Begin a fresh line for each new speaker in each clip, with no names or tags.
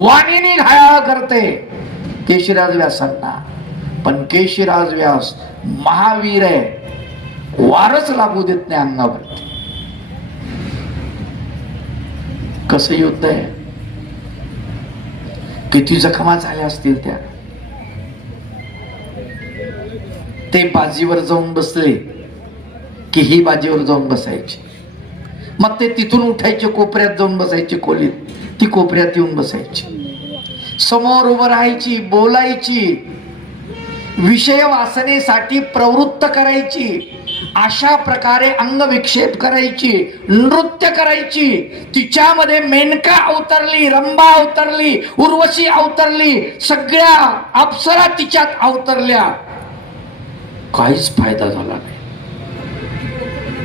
वाणीने घायाळ करते. केशीराज व्यासांना. पण केशीराज व्यास महावीर आहे. वारच लागू देत नाही अंगावरती. कसं युद्ध आहे? किती जखमा झाल्या असतील त्या? ते बाजीवर जाऊन बसले की ही बाजीवर जाऊन बसायची. मग ते तिथून उठायचे कोपऱ्यात जाऊन बसायचे खोलीत. ती कोपऱ्यात येऊन बसायची. समोर उभं राहायची बोलायची विषय वासनेसाठी प्रवृत्त करायची अशा प्रकारे अंगविक्षेप करायची नृत्य करायची. तिच्यामध्ये मेनका अवतरली रंबा अवतरली उर्वशी अवतरली सगळ्या अप्सरा तिच्यात अवतरल्या. काहीच फायदा झाला नाही.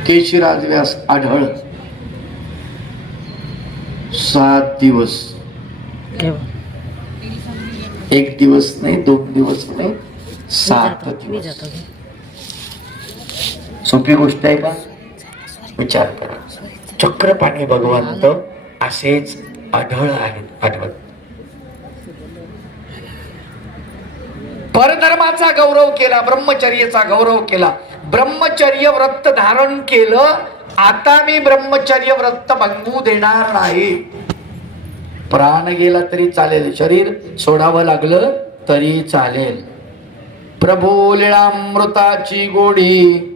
केशीराज व्यास आढळ. सात दिवस. एक दिवस नाही दोन दिवस नाही सात दिवस. सोपी गोष्ट आहे का? विचार करा. चक्रपाणी भगवंत असेच आढळ आहेत आढळ. परधर्माचा गौरव केला ब्रह्मचर्याचा गौरव केला ब्रह्मचर्य व्रत धारण केलं आता मी ब्रह्मचर्य व्रत भंगू देणार नाही. प्राण गेला तरी चालेल. शरीर सोडावं लागलं तरी चालेल. प्रभू लीळामृताची गोडी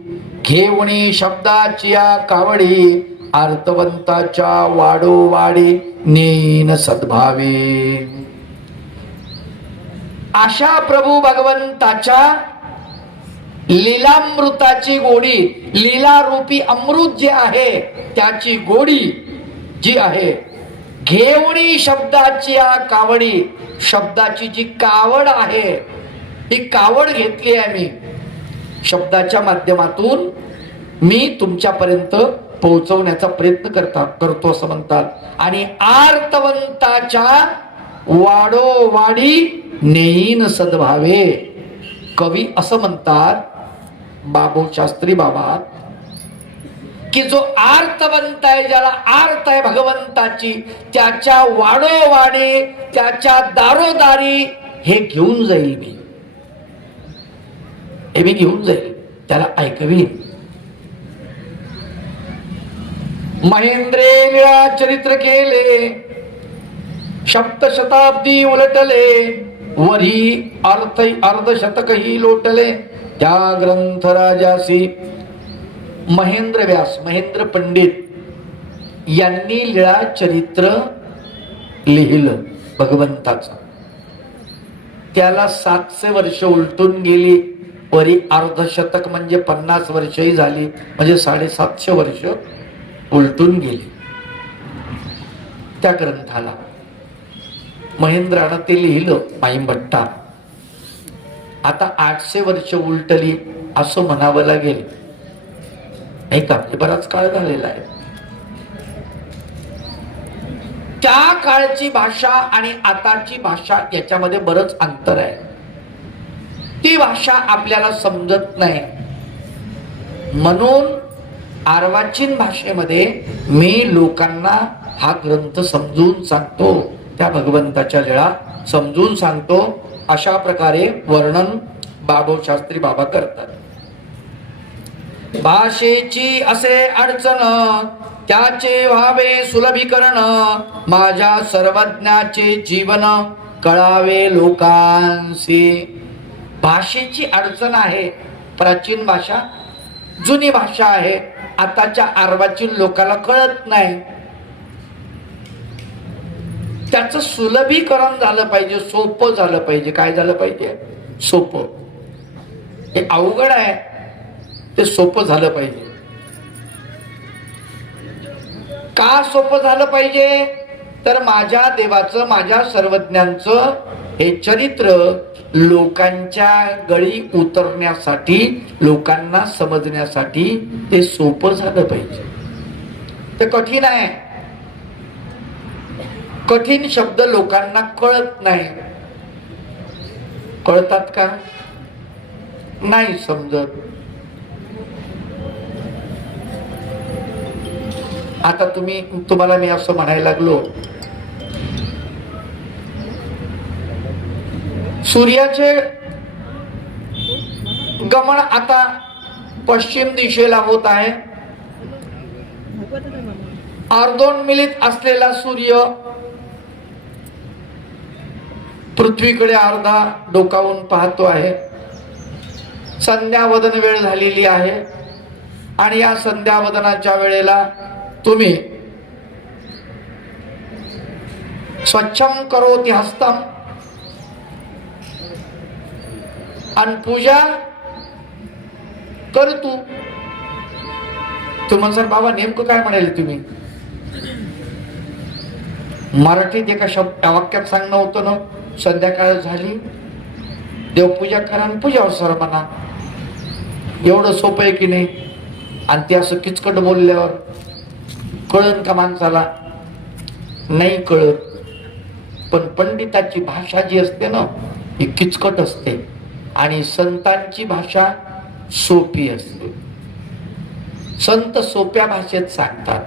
घेवणी शब्दाची कावडी अर्थवंताच्या वाडोवाडी नेन सद्भावे. अशा प्रभू भगवंताच्या लीलामृताची गोडी लीला रूपी अमृत जे आहे त्याची गोडी जी आहे घेवणी शब्दाची कावडी शब्दाची जी कावड आहे ही कावड घेतली आहे मी. शब्दाच्या माध्यमातून मी तुमच्यापर्यंत पोहोचवण्याचा प्रयत्न करता करतो असं म्हणतात. आणि आर्तवंताच्या वाडोवाडी नेईन सद्भावे. कवी असं म्हणतात बाबू शास्त्री बाबा की जो आर्तवंत आहे ज्याला आर्त आहे भगवंताची त्याच्या वाडोवाडी त्याच्या दारोदारी हे घेऊन जाईल मी. हे मी घेऊन जाईल त्याला ऐकवी महेंद्रे लीळा चरित्र केले सप्तशताब्दी उलटले वरी अर्थ अर्धशतकही लोटले. त्या ग्रंथराजासी महेंद्र व्यास महेंद्र पंडित यांनी लीळा चरित्र लिहिलं भगवंताचं. त्याला सातशे वर्ष उलटून गेली वरी अर्धशतक म्हणजे पन्नास वर्षही झाली म्हणजे साडेसातशे वर्ष उलटून गेली. त्या ग्रंथाला महेंद्रानं ते लिहिलं माईभट्टा आता आठशे वर्ष उलटली असं म्हणावं लागेल. नाही का? बराच काळ झालेला आहे. त्या काळची भाषा आणि आताची भाषा याच्यामध्ये बरंच अंतर आहे. ती भाषा आपल्याला समजत नाही. म्हणून आर्वाचीन भाषेमध्ये मी लोकांना हा ग्रंथ समजून सांगतो. त्या भगवंताच्या वेळा समजून सांगतो. अशा प्रकारे वर्णन बाबो शास्त्री बाबा करतात. भाषेची असे अडचण त्याचे व्हावे सुलभीकरण माझ्या सर्वज्ञाचे जीवन कळावे लोकांशी. भाषेची अडचण आहे प्राचीन भाषा जुनी भाषा आहे आताच्या अर्वाचीन लोकांना कळत नाही. त्याचं सुलभीकरण झालं पाहिजे सोपं झालं पाहिजे. काय झालं पाहिजे? सोपं. हे अवघड आहे. ते सोपं झालं पाहिजे. का सोपं झालं पाहिजे? तर माझ्या देवाचं माझ्या सर्वज्ञांचं हे चरित्र लोकांच्या गळी उतरण्यासाठी लोकांना समजण्यासाठी ते सोपं झालं पाहिजे. ते कठीण आहे. कठीण शब्द लोकांना कळत नाही. कळतात का? नाही समजत. आता तुम्ही तुम्हाला मी असं म्हणायला लागलो. सूर्याचे गमन आता पश्चिम दिशेला होत आहे. अर्धोन्मिलित असलेला सूर्य पृथ्वीकडे अर्धा डोकावून पाहतो आहे. संध्यावदन वेळ झालेली आहे. आणि या संध्यावदनाच्या वेळेला तुम्ही स्वच्छम करोती हस्तम. आणि पूजा कर तू तू म्हणसाल बाबा नेमकं काय म्हणाले तुम्ही? मराठीत एका शब्द वाक्यात सांगणं होतं ना. संध्याकाळ झाली. देवपूजा करा आणि पूजा सर म्हणा. एवढं सोपं आहे की नाही? आणि ते असं किचकट बोलल्यावर कळन का माणसाला? नाही कळत. पण पंडिताची भाषा जी असते ना ही किचकट असते. आणि संतांची भाषा सोपी असते. संत सोप्या भाषेत सांगतात.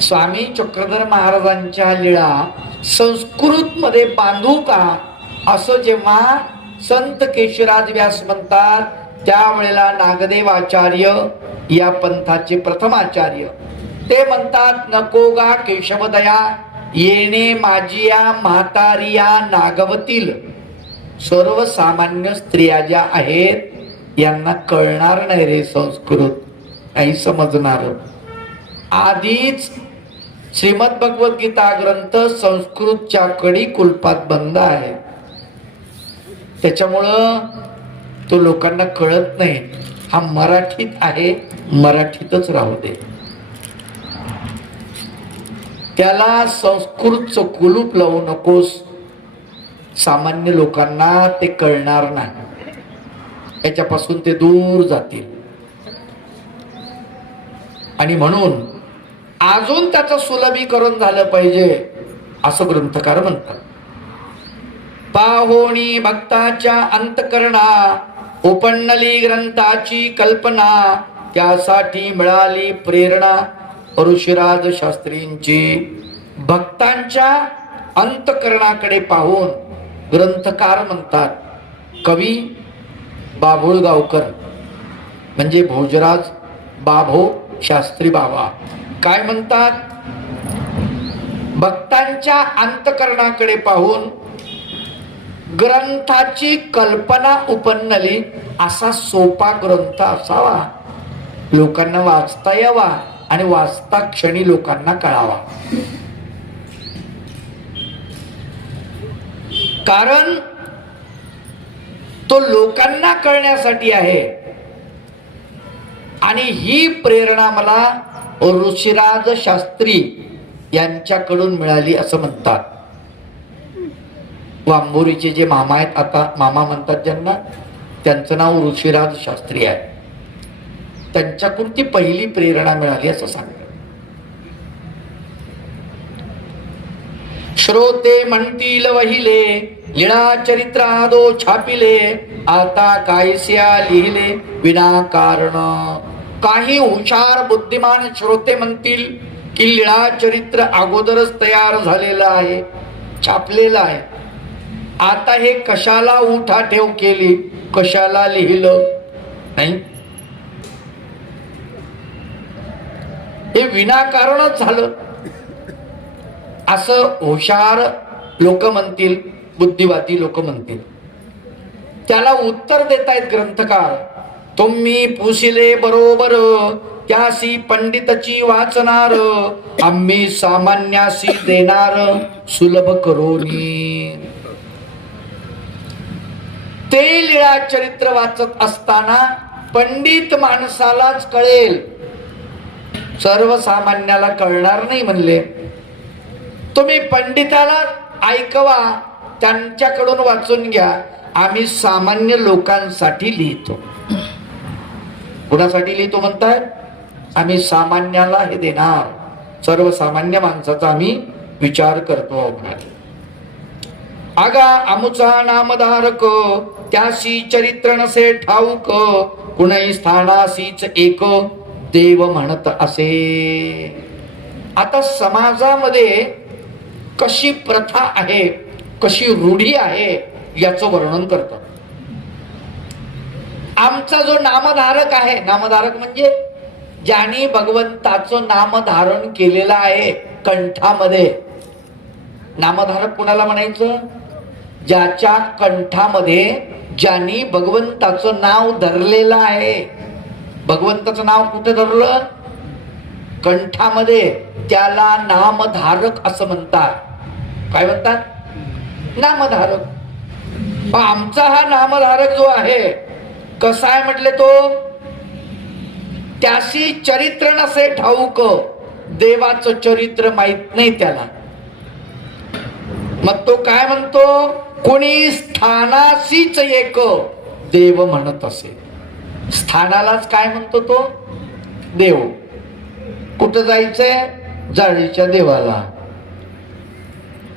स्वामी चक्रधर महाराजांच्या लीळा संस्कृतमध्ये बांधू का? असं जेव्हा संत केशवराज व्यास म्हणतात त्यावेळेला नागदेव आचार्य या पंथाचे प्रथम आचार्य. ते म्हणतात नको गा केशवदया येणे माझिया म्हातारिया नागवतील. सर्वसामान्य स्त्रिया ज्या आहेत यांना कळणार नाही रे संस्कृत. नाही समजणार? आधीच श्रीमद भगवद्गीता ग्रंथ संस्कृतच्या कडी कुलपात बंद आहे. त्याच्यामुळं तो लोकांना कळत नाही. हा मराठीत आहे मराठीतच राहू दे. त्याला संस्कृतचं कुलूप लावू नकोस. सामान्य लोकांना ते कळणार नाही. याच्यापासून ते दूर जातील. आणि म्हणून अजून त्याचं सुलभीकरण झालं पाहिजे असं ग्रंथकार म्हणतात. पाहोणी भक्ताच्या अंतकरणा उपन्नली ग्रंथाची कल्पना त्यासाठी मिळाली प्रेरणा. ऋषिराज शास्त्रींची भक्तांच्या अंतकरणाकडे पाहून ग्रंथकार म्हणतात कवी बाभुळगावकर म्हणजे भोजराज बाभो शास्त्री बाबा. काय म्हणतात? भक्तांच्या अंतकरणाकडे पाहून ग्रंथाची कल्पना उपन्नली असा सोपा ग्रंथ असावा. लोकांना वाचता यावा आणि वाचता क्षणी लोकांना कळावा. कारण तो लोकांना कळण्यासाठी आहे. आणि ही प्रेरणा मला ऋषिराज शास्त्री यांच्याकडून मिळाली असं म्हणतात. वांबोरीचे जे मामा आहेत आता मामा म्हणतात ज्यांना त्यांचं नाव ऋषिराज शास्त्री आहे. त्यांच्याकडून ती पहिली प्रेरणा मिळाली असं सांगतात. श्रोते म्हणतील वहिले लिळा चरित्रादो छापिले आता कायस्या लिहिले विनाकारण. काही हुशार बुद्धिमान श्रोते म्हणतील की लीळा चरित्र अगोदरच तयार झालेलं आहे छापलेलं आहे. आता हे कशाला उठा ठेव केली कशाला लिहिलं? नाही. हे विनाकारणच झालं. असं हुशार लोक म्हणतील बुद्धिवादी लोक म्हणतील. त्याला उत्तर देतायत ग्रंथकार. तुम्ही पुसिले बरोबर त्यासी पंडितची वाचणार आम्ही सामान्यासी देणार सुलभ करोनी ते लीळा चरित्र वाचत असताना पंडित माणसालाच कळेल. सर्वसामान्याला कळणार नाही म्हणले. तुम्ही पंडिताला ऐकवा त्यांच्याकडून वाचून घ्या. आम्ही सामान्य लोकांसाठी लिहितो. कुणासाठी लिहितो म्हणताय? आम्ही सामान्याला हे देणार. सर्वसामान्य माणसाचा आम्ही विचार करतो. म्हणाले आगा आमुचा नामधारक त्याशी चरित्र नसे ठाऊक कुणही स्थानासीच एक देव म्हणत असे. आता समाजामध्ये कशी प्रथा आहे कशी रूढी आहे याचं वर्णन करतात आमचा जो नामधारक आहे नामधारक म्हणजे ज्याने भगवंताचं नाम धारण केलेलं आहे कंठामध्ये. नामधारक कुणाला म्हणायचं? ज्याच्या कंठामध्ये ज्यांनी भगवंताचं नाव धरलेलं आहे. भगवंताचं नाव कुठे धरलं? कंठामध्ये. त्याला नामधारक असं म्हणतात. काय म्हणतात? नामधारक. आमचा हा नामधारक जो आहे कसा आहे म्हटले तो? त्याशी चरित्र नसे ठाऊक. देवाचं चरित्र माहीत नाही त्याला. मग तो काय म्हणतो? कोणी स्थानाशीच एक देव म्हणत असे. स्थानालाच काय म्हणतो तो? देव. कुठं जायचंय? जाळीच्या देवाला.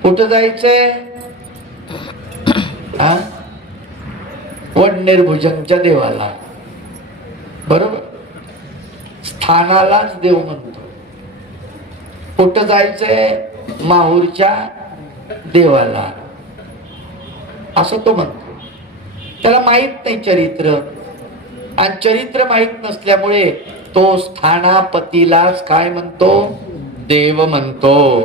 कुठं जायचंय? पण निर्भुजनच्या देवाला. बरोबर? स्थानालाच देव म्हणतो. कुठं जायचंय? माहूरच्या देवाला. असं तो म्हणतो. त्याला माहीत नाही चरित्र. आणि चरित्र माहीत नसल्यामुळे तो स्थानापतीलाच काय म्हणतो? देव म्हणतो.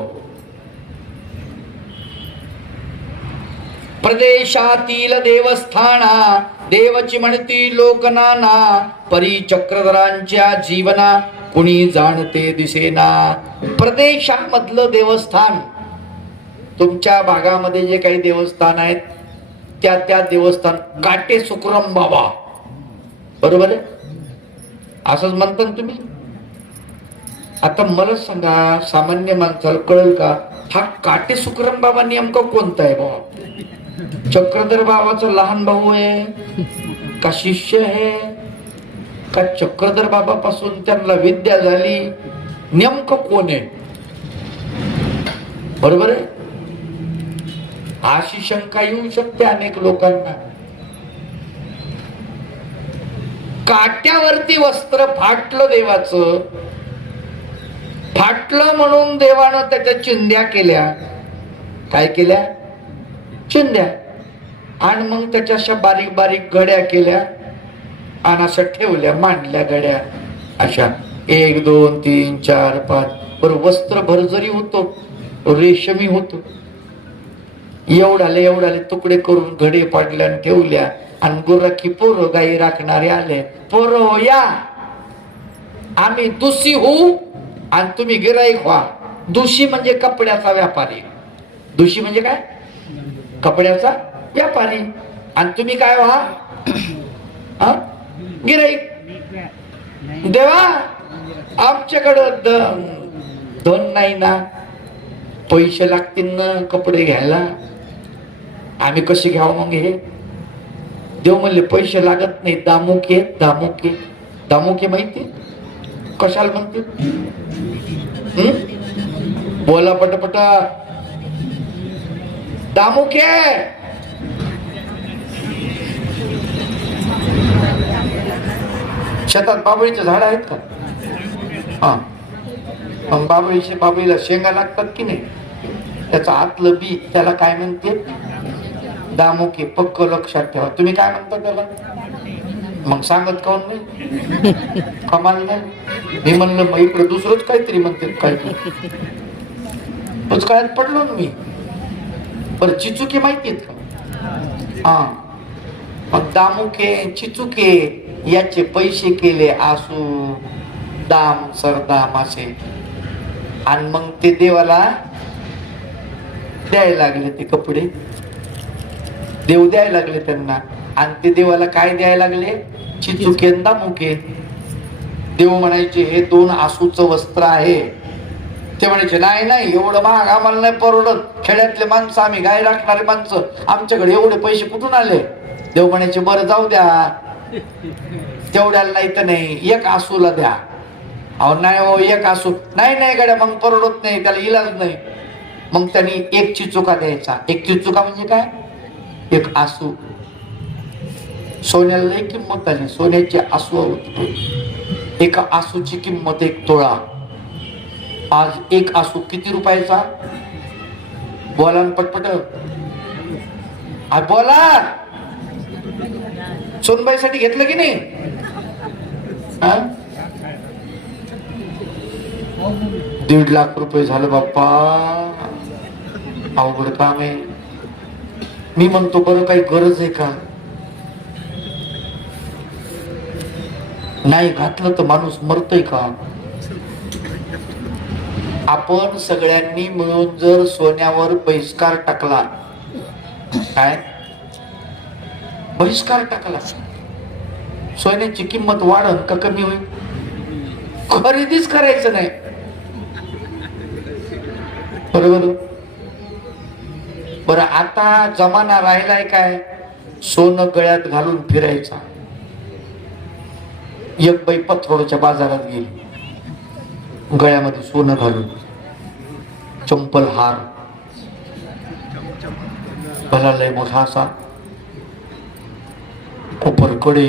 प्रदेशातील देवस्थाना देवची म्हणती लोकनाना परी चक्रधरांच्या जीवना कुणी जाणते दिसेना. प्रदेशामधलं देवस्थान तुमच्या भागामध्ये जे काही देवस्थान आहेत त्या त्या देवस्थान काटे सुक्रम बाबा. बरोबर आहे? असंच म्हणता ना तुम्ही? आता मला सांगा सामान्य माणसाला कळेल का? हा काटे सुक्रम बाबा नेमका कोणता आहे बाबा? चक्रधर बाबाचा लहान भाऊ आहे का शिष्य आहे का चक्रधर बाबापासून त्यांना विद्या झाली नेमकं कोण आहे? बरोबर आहे? अशी शंका येऊ शकते अनेक लोकांना. काट्यावरती वस्त्र फाटलं देवाचं. फाटलं म्हणून देवानं त्याच्या चिंध्या केल्या. काय केल्या? चिंध्या. आणि मग त्याच्या अशा बारीक बारीक गड्या केल्या आणि अशा ठेवल्या मांडल्या गड्या अशा एक दोन तीन चार पाच. बरं वस्त्र भरजरी होतो रेशमी होतो. एवढाले एवढाले तुकडे करून घडे पाडल्या आणि ठेवल्या. आणि गुरखी पोरं गाई राखणारे आले. पोरं या. आम्ही दुसी होऊ आणि तुम्ही गिराईक व्हा. दुशी म्हणजे कपड्याचा व्यापारी. दुषी म्हणजे काय? कपड्याचा व्यापारी. आणि तुम्ही काय व्हा? हा? गिराईक देवा आमच्याकडं द- धन नाही ना. पैसे लागतील ना कपडे घ्यायला. आम्ही कसे घ्यावं मग हे? देव म्हणले पैसे लागत नाही. दामुके दामुके दामुके माहिती? कशाला म्हणते? बोला पटपटा. दामुके! शेतात बाबळीचे झाड आहेत का? हा. मग बाबळीचे बाबळीला शेंगा लागतात की नाही? त्याचं आतलं बी त्याला काय म्हणते? दामुके पक्क लक्षात ठेवा. तुम्ही काय म्हणता त्याला? मग सांगत काऊन नाही? कमाल नाही. मी म्हणलं मग इकडे दुसरंच काहीतरी म्हणते काय पडलो ना मी. बरं चिचुके माहिती आहेत का? हा. मग दामुके चिचुके याचे पैसे केले आसू दाम सरदाम असे. आणि मग ते देवाला द्यायला लागले ते कपडे. देव द्यायला लागले त्यांना. आणि ते देवाला काय द्यायला लागले? चिचुके दामुके. देव म्हणायचे हे दोन आसूचं वस्त्र आहे. ते म्हणायचे नाही नाही एवढं महाग आम्हाला नाही परवडत. खेड्यातले माणसं आम्ही गाय राखणारे माणसं. आमच्याकडे एवढे पैसे कुठून आले? देव म्हणायचे बरं जाऊ द्या. तेवढ्याला नाही तर नाही. एक आसूला द्या. अहो नाही हो एक आसू. नाही नाही गड्या मग परवडत नाही. त्याला इलाज नाही. मग त्यांनी एक चिचुका द्यायचा. एक चिचुका म्हणजे काय? एक आसू. सोन्याला किंमत आली. सोन्याची आसू होती. एका आसूची किंमत एक तोळा. आज एक आसू किती रुपयाचा? बोला पटपट. बोला. सोनबाईसाठी घेतलं की नाही? दीड लाख रुपये झालं बाप्पा. अवघड काम आहे. मी म्हणतो बरं काही गरज आहे का? नाही घातलं तर माणूस मरतोय का? आपण सगळ्यांनी मिळून जर सोन्यावर बहिष्कार टाकला काय? बहिष्कार टाकला. सोन्याची किंमत वाढन का कमी होईल? खरेदीच करायचं नाही. बरोबर? बरं आता जमाना राहिलाय काय? सोनं गळ्यात घालून फिरायचा. एक बाई पथरोडच्या बाजारात गेली. गळ्यामध्ये सोनं घालून चंपल हार. भला लय मोठा असा. कोपरकडे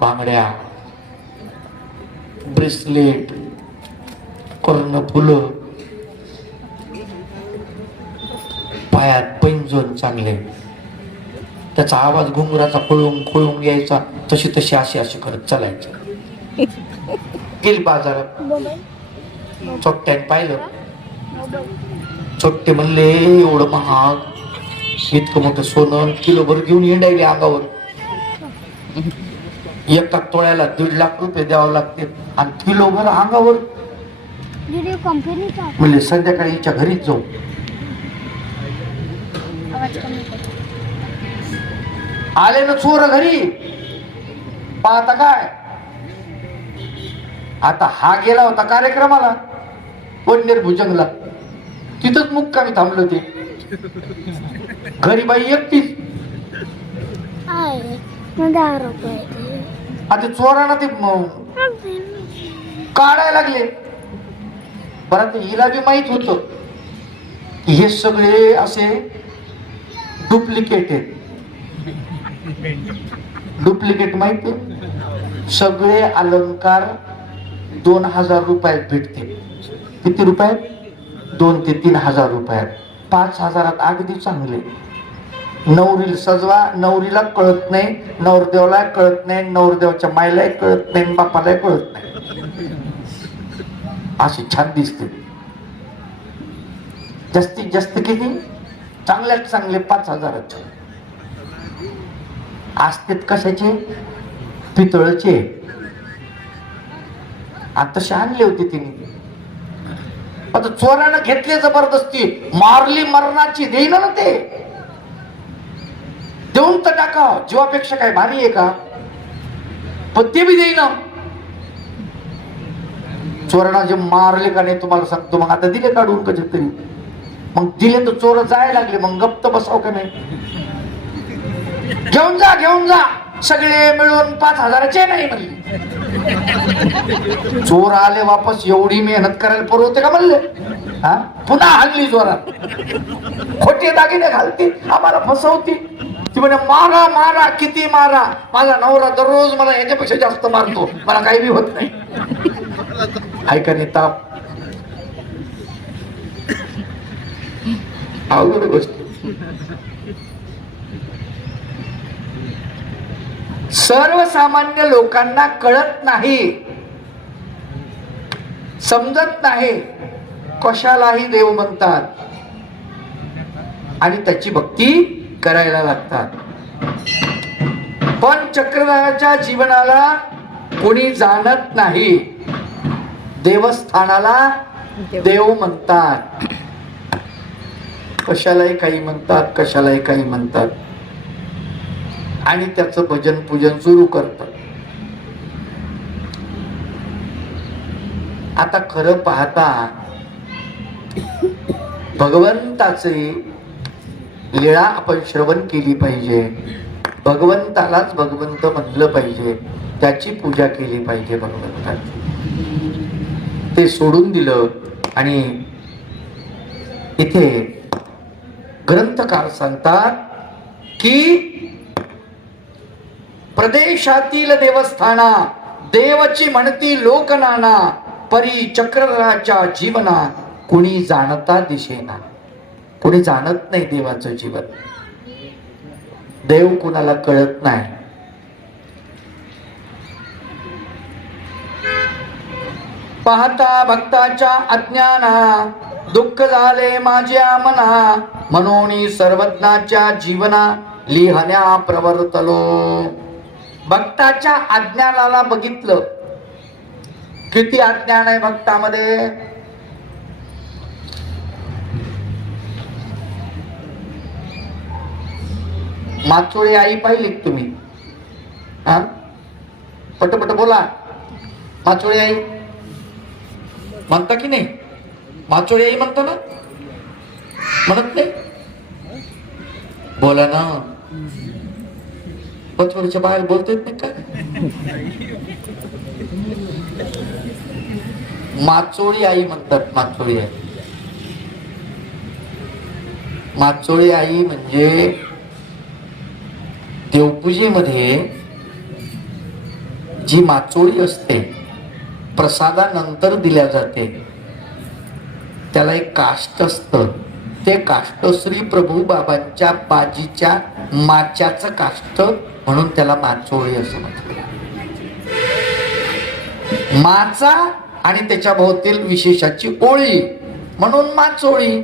बांगड्या ब्रेसलेट कर्ण फुलं. पायात पैंजण चांगले. त्याचा आवाज घुंगराचा खोळून खोळून यायचा. तशी तशी अशी अशी करत चालायचं. गेली बाजारात. चोट्ट्याने पाहिलं. चोट्टे म्हणले एवढं महाग. इतकं मोठं सोनं किलोभर घेऊन हिंडायले अंगावर. एका तोळ्याला दीड लाख रुपये द्यावं लागते आणि किलोभर अंगावर.
म्हणजे
म्हणले संध्याकाळी हिच्या घरीच जाऊ. आले ना चोर घरी. पाहता काय? आता हा गेला होता कार्यक्रमाला. वन्नेर भुजंगला तिथंच मुक्कामी थांबलो ते घरी बाई एकटीच. आता चोरांना ते काढायला लागले. परंतु ते हिला बी माहीत होत हे सगळे असे डुप्लिकेट आहेत डुप्लिकेट माहिती? सगळे अलंकार दोन हजार रुपयात भेटते. किती रुपयात दोन ते तीन हजार रुपयात पाच हजारात अगदी चांगले. नवरील सजवा नवरीला कळत नाही नवरदेवाला कळत नाही नवरदेवाच्या मायलाही कळत नाही बापालाही कळत नाही. अशी छान दिसते. जास्तीत जास्त किती? चांगल्यात चांगले पाच हजाराचे. असतेत कशाचे? पितळचे. आता शहाणले आणले होते तिने. आता चोरानं घेतले जबरदस्ती मारली मरणाची देईन ना ते. देऊन तर टाका जीवापेक्षा काय भारी आहे का? पण ते बी देईना. चोरांना जे मारले का नाही तुम्हाला सांगतो मग आता दिले काढून कधी तरी मग दिले तर चोर जायला लागले मग गप्त बसाव का नाही? घेऊन जा घेऊन जा. सगळे मिळून पाच हजाराचे नाही म्हणले. चोर आले वापस एवढी मेहनत करायला पुरवते का म्हणले? हा? पुन्हा हल्ली जोरात. खोटे दागिने घालते आम्हाला फसवती. ती म्हणे मारा मारा किती मारा. माझा नवरा दररोज मला याच्यापेक्षा जास्त मारतो. मला काही बी होत नाही. ऐका नाही ताप. अवघड गोष्ट. सर्वसामान्य लोकांना कळत नाही समजत नाही कशालाही देव म्हणतात. आणि त्याची भक्ती करायला लागतात. पण चक्रधाराच्या जीवनाला कोणी जाणत नाही. देवस्थानाला देव म्हणतात. कशालाही काही म्हणतात कशालाही काही म्हणतात. आणि त्याचं भजन पूजन सुरू करतात. आता खरं पाहता भगवंताचे लीळा आपण श्रवण केली पाहिजे. भगवंतालाच भगवंत म्हणलं पाहिजे. त्याची पूजा केली पाहिजे भगवंताची. ते सोडून दिलं आणि इथे ग्रंथकार सांगतात की प्रदेशातील देवस्थाना देवची म्हणती लोकनाना परी चक्रधराच्या जीवना कुणी जाणता दिशेना. कुणी जाणत नाही देवाचं जीवन. देव कुणाला कळत नाही. पाहता भक्ताच्या अज्ञाना दुःख झाले माझ्या मना म्हणून सर्वज्ञाच्या जीवना लिहण्या प्रवर्तलो. भक्ताच्या अज्ञानाला बघितलं. किती अज्ञान आहे भक्तामध्ये? माचोळी आई पाहिली तुम्ही. हा? पटपट बोला. माचोळी आई. म्हणता की नाही? माचोळी आई म्हणता ना? म्हणत नाही? बोला ना. पचवरच्या बाहेर बोलता नाही का माचोळी आई म्हणतात माचोळी आई. माचोळी आई म्हणजे देवपूजेमध्ये जी माचोळी असते प्रसादानंतर दिल्या जाते. त्याला एक काष्ट असतं. ते काष्ट श्री प्रभू बाबांच्या बाजीच्या माच्याचं काष्ट म्हणून त्याला माचोळी असं म्हटलं माचा आणि त्याच्या भोवतील विशेषाची ओळी म्हणून माचोळी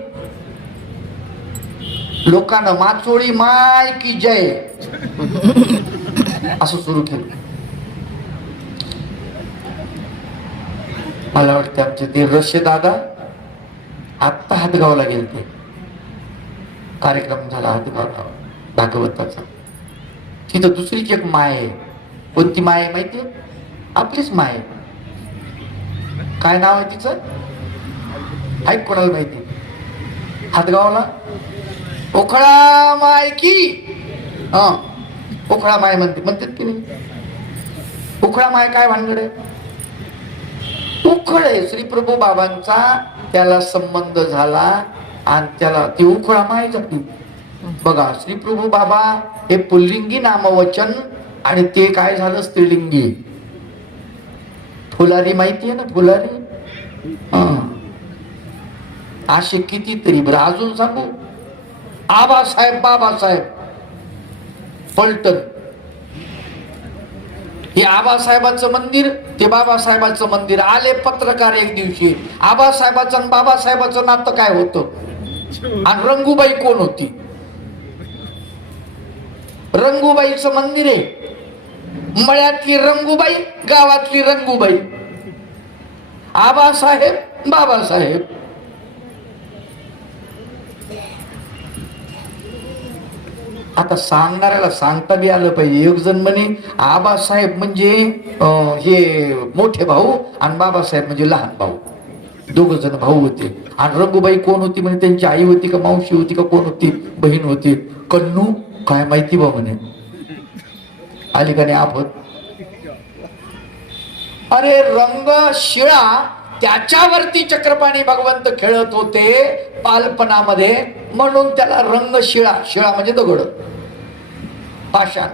लोकांना माचोळी माय की जय. असं सुरू केलं. मला वाटतं आमचे ते दादा आत्ता हातगावला गेले ते कार्यक्रम झाला हातगाव भागवताचा. तिथं दुसरीच एक माय आहे. कोणती माय आहे माहिती आपलीच माय आहे. काय नाव आहे तिचं? ऐक कोणाला माहिती? हातगावला? ओखळा माय की? हा ओखळा माय म्हणते. म्हणतात की नाही? उखळा माय काय भानगड? आहे उखळ आहे. श्रीप्रभू बाबांचा त्याला संबंध झाला आणि त्याला ती उखळा माय जाती बघा श्रीप्रभू बाबा हे पुल्लिंगी नामवचन आणि ते काय झालं स्त्रीलिंगी? फुलारी माहिती आहे ना फुलारी? असे कितीतरी बरं अजून सांगू? आबासाहेब बाबासाहेब. पलटण. हे आबासाहेबाचं मंदिर ते बाबासाहेबाचं मंदिर. आले पत्रकार एक दिवशी. आबासाहेबाचं आणि बाबासाहेबाचं नातं काय होतं? आणि रंगूबाई कोण होती? रंगूबाईचं मंदिर आहे. मळ्यातली रंगूबाई गावातली रंगूबाई. आबासाहेब बाबासाहेब. आता सांगणाऱ्याला सांगता बी आलं पाहिजे. एक जण म्हणे आबासाहेब म्हणजे हे मोठे भाऊ आणि बाबासाहेब म्हणजे लहान भाऊ. दोघ जण भाऊ होते. आणि रंगूबाई कोण होती म्हणजे त्यांची आई होती का मावशी होती का कोण होती? बहीण होती. कन्नू काय माहिती बा म्हणे. आली का नाही आपत अरे रंग शिळा त्याच्यावरती चक्रपाणी भगवंत खेळत होते बालपणामध्ये म्हणून त्याला रंग शिळा शिळा म्हणजे दगड. पाषाण.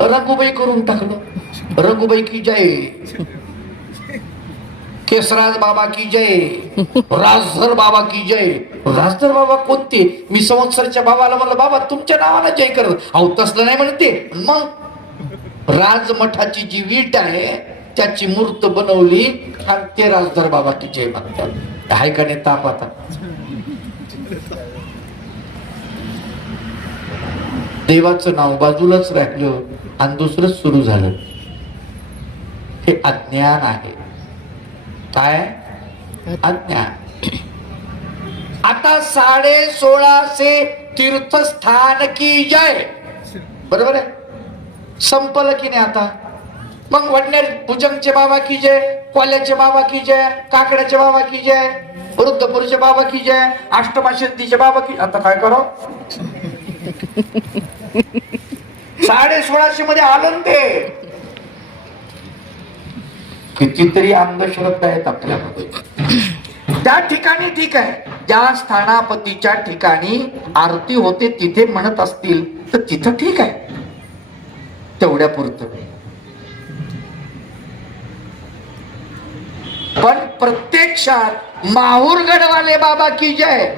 रंगुबाई करून टाकलं. रंगुबाई की जय. केसराज बाबा की जय राजधर बाबा की जय. राजधर बाबा कोणते? मी संवत्सरच्या बाबाला म्हणलं बाबा तुमच्या नावाला जय करत. अहो तसलं नाही म्हणते. मग राजमठाची जी वीट आहे त्याची मूर्त बनवली आणि ते राजधर बाबा की जय म्हणतात आहे का नाही ताप आता? देवाचं नाव बाजूलाच राहिलं आणि दुसरंच सुरू झालं. हे अज्ञान आहे. काय? अज्ञान आता साडे सोळाशे तीर्थस्थान की जय? बरोबर आहे? संपलं की नाही आता? मग वडनेर भुजंगचे बाबा की जय? कोल्याचे बाबा की जय? काकड्याचे बाबा की जय? वृद्धपूरचे बाबा की जय? अष्टमा सिद्धीचे बाबा की आता काय करो? साडे सोळाशे मध्ये आलं ते कितीतरी अंधश्रद्धा आहेत आपल्यामध्ये. त्या ठिकाणी ठीक आहे. ज्या स्थानापतीच्या ठिकाणी आरती होते तिथे म्हणत असतील तर तिथं ठीक आहे. तेवढ्या पुरतं. पण प्रत्यक्षात माहूर गडवाले बाबा की जय?